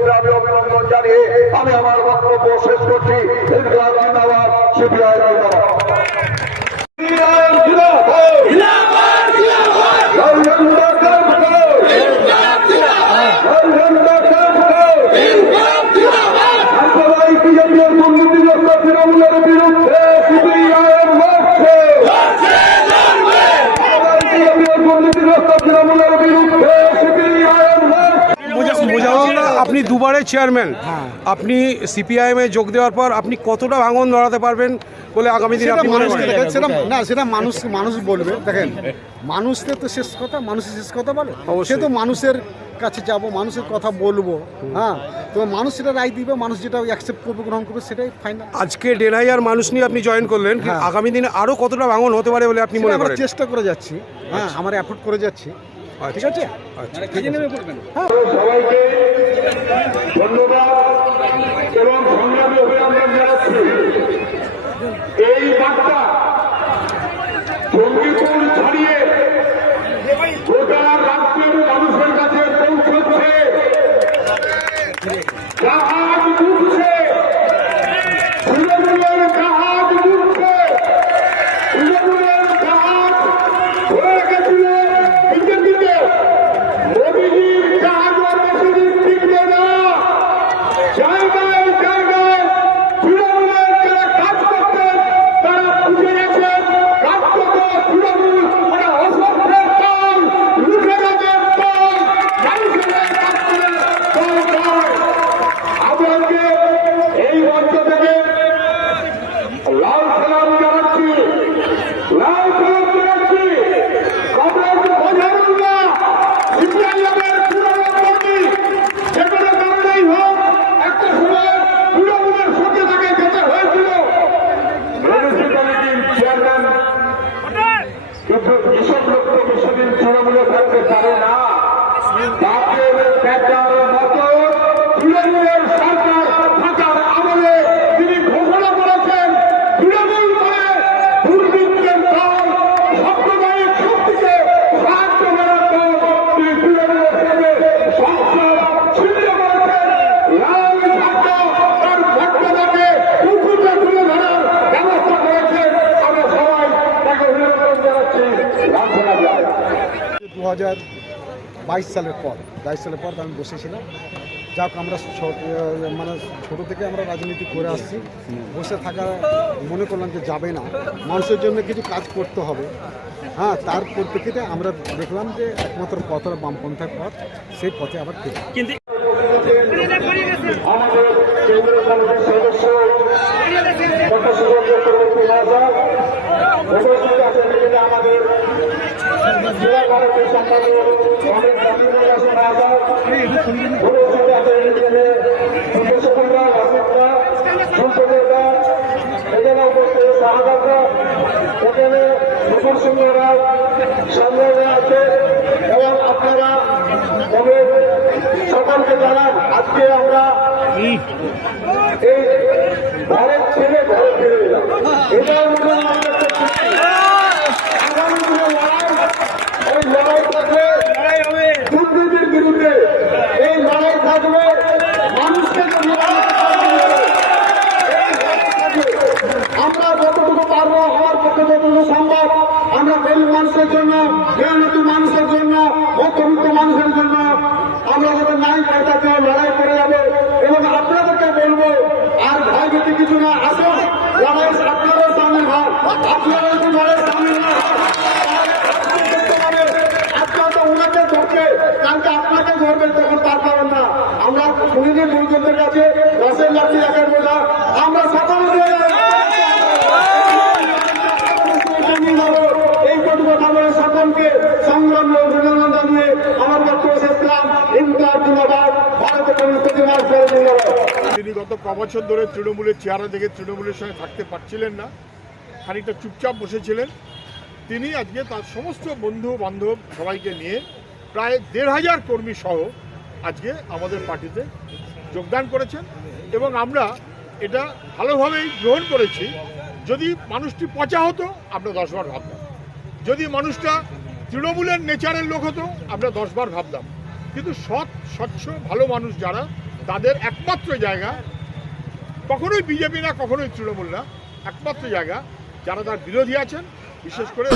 সংগ্রামী অভিনন্দন জানিয়ে আমি আমার বক্তব্য শেষ করছি। আপনি দুবারের চেয়ারম্যান, আপনি সিপিআইএমে যোগ দেওয়ার পর আপনি কতটা ভাঙন ধরাতে পারবেন বলে আগামী দিনে আপনি মনে করেন? সেটা মানুষ বলবে। দেখেন, মানুষের তো শেষ কথা, মানুষের শেষ কথা বলে। সে তো মানুষের কাছে যাব, মানুষের কথা বলবো। হ্যাঁ, তো মানুষ সেটা রায় দিবে, মানুষ যেটা অ্যাকসেপ্ট করবে, গ্রহণ করবে, সেটাই ফাইনাল। আজকে 1,500 মানুষ নিয়ে আপনি জয়েন করলেন, আগামী দিনে আরো কতটা ভাঙন হতে পারে বলে আপনি মনে করেন? আমরা চেষ্টা করে যাচ্ছি, হ্যাঁ, আমার এফোর্ট করে যাচ্ছি। ঠিক আছে, সবাইকে ধন্যবাদ এবং সংগ্রামী অভিনন্দন জানাচ্ছি। এই বার্তা জঙ্গিপুর ছাড়িয়ে গোটা রাজ্যের মানুষের কাছে পৌঁছচ্ছে। জাহাজ উঠছে, তৃণমূলের জাহাজ উঠছে, তৃণমূলের জাহাজ ধরে রেখেছিল বিজেপিকে। মোদীজির জাহাজ বেশি দিন টিকবে না। জায়গায় জায়গায় তৃণমূলের যারা কাজ করতেন তারা বুঝে গেছেন রাজ্যত তৃণমূল মানে অসভ্যের দল, লুটেরাদের দল, মানুষের কাজ করে দল নয়। আমাকে এই মঞ্চ থেকে লাল সালাম জানাচ্ছি, লাল সালাম জানাচ্ছি। কমরেড বজরুল্লাহ সিপিআইএমের পুরনো কর্মী, যে কোনো কারণেই হোক একটা সময় তৃণমূলের সঙ্গে তাকে যেতে হয়েছিল। মিউনিসিপ্যালিটির চেয়ারম্যান, কিন্তু এসব লোক তো বেশিদিন তৃণমূলে থাকতে পারে না। তাদের বেচার মতো তৃণমূলের সরকার থাকার আমলে তিনি ঘোষণা করেছেন তৃণমূল করে দুর্বৃত্তের দল, সাম্প্রদায়িক শক্তিকে সাহায্য করার দল। তিনি তৃণমূলের সঙ্গে সংসদ ছিন্ন করেছেন। লাল ঝান্ডা তার ভোটটাকে উঁচুতে তুলে ধরার ব্যবস্থা করেছেন। আমরা সবাই তাকে অভিনন্দন জানাচ্ছি। লাঞ্ছনা যায় 2022 সালের পর আমি বসেছিলাম। যাক, আমরা মানে ছোটো থেকে আমরা রাজনীতি করে আসছি। বসে থাকা মনে করলাম যে যাবে না, মানুষের জন্য কিছু কাজ করতে হবে। হ্যাঁ, তার পরিপ্রেক্ষিতে আমরা দেখলাম যে একমাত্র পথ হলো বামপন্থার পথ, সেই পথে আবার ফিরে। আমাদের কেন্দ্রীয় কমিটির সদস্য ডক্টর সুব্রত চক্রবর্তী মহাশয় উপস্থিত আছেন। এখানে আমাদের জেলা ভারতের সম্পাদক কংগ্রেস জাতীয় মহাশয় উপস্থিত আছেন। এখানে সুন্দর অসিতরা, সুন্দরদা, এখানে উপস্থিত শাহাদাতরা, এখানে সুকুর সিংহ রায়, সঞ্জয় আছে এবং আপনারা তবে সকলকে জানান আজকে আমরা এই ঘরের ছেলে ঘরে ফিরে এলাম। এটাও আগামী দিনে এই লড়াই থাকবে দুর্নীতির বিরুদ্ধে, এই লড়াই থাকবে মানুষকে আমরা যতটুকু পারবো, আমার পক্ষে যতটুকু সম্ভব, আমরা গরিব মানুষের জন্য, মেহনতি মানুষের জন্য, মধ্যবিত্ত মানুষের জন্য আমরা যাতে নাই পাল্টাতে লড়াই করে যাবো। এবং আপনাদেরকে বলবো, আর ভয় ভীতি কিছু না, আসুন লড়াই আপনারাও সামিল হন। আপনারা যদি লড়াই সামিল না হন, আপনারা তো ওনাকে ধরছে, কালকে আপনাকে ধরবে, তখন তার কারণ না। আমরা খুনিদের গুরুজনদের কাছে রসের লাঠি একের বোঝা আমরা সকলে এইটুকু কথা বলে সকলকে সংগ্রামী অভিনন্দন জানিয়ে আমার বক্তব্য শেষ করলাম। ধন্যবাদ। ভারতের তিনি গত কবছর ধরে তৃণমূলের চেহারা দেখে তৃণমূলের সঙ্গে থাকতে পারছিলেন না, খানিকটা চুপচাপ বসেছিলেন। তিনি আজকে তার সমস্ত বন্ধু বান্ধব সবাইকে নিয়ে প্রায় 1,500 কর্মী সহ আজকে আমাদের পার্টিতে যোগদান করেছেন এবং আমরা এটা ভালোভাবেই গ্রহণ করেছি। যদি মানুষটি পচা হতো আমরা 10 বার ভাবতাম, যদি মানুষটা তৃণমূলের নেচারের লোক হতো আমরা 10 বার ভাবতাম, কিন্তু সৎ স্বচ্ছ ভালো মানুষ যারা তাদের একমাত্র জায়গা কখনোই বিজেপি না, কখনোই তৃণমূল না, একমাত্র জায়গা যারা তার বিরোধী আছেন, বিশেষ করে